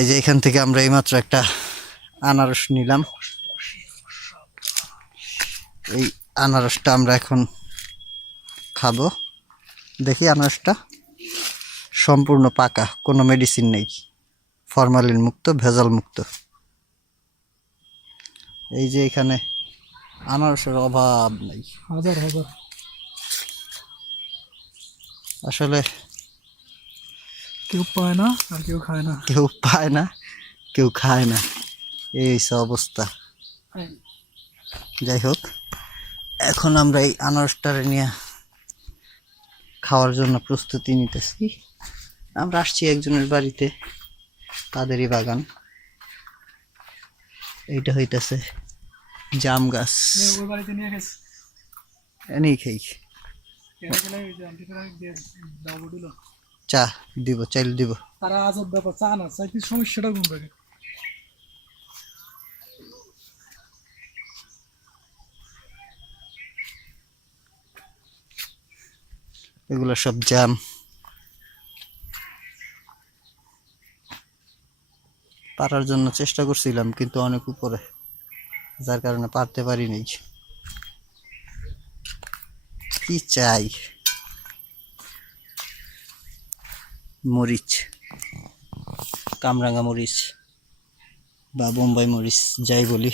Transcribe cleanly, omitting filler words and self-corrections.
এই যে এখান থেকে আমরা এইমাত্র একটা আনারস নিলাম। এই আনারসটা আমরা এখন খাবো। দেখি আনারসটা সম্পূর্ণ পাকা, কোনো মেডিসিন নেই, ফরমালিন মুক্ত, ভেজাল মুক্ত। এই যে এখানে আনারসের অভাব নেই, হাজার হাজার। আসলে কেউ পায় না আর কেউ খায় না। কেউ পায় না, কেউ খায় না, এই অবস্থা। যাই হোক, এখন আমরা এই আনারসটারে নিয়ে খাওয়ার জন্য প্রস্তুতি নিতেছি। আমরা আসছি একজনের বাড়িতে, তাদেরই বাগান। এইটা হইতেছে জাম গাছ, ওই বাড়িতে নিয়ে গেছে এনেই খাই। চা দিব, চাইল দিব। তারা আজব ব্যাপার, চা না চাইতে সমস্যাটা কোন জায়গায়? এগুলো সব জাম। পারার জন্য চেষ্টা করছিলাম কিন্তু অনেক উপরে, যার কারণে পারতে পারিনি। কি চাই? মরিচ, কামরাঙা মরিচ বা বোম্বাই মরিচ যাই বলি,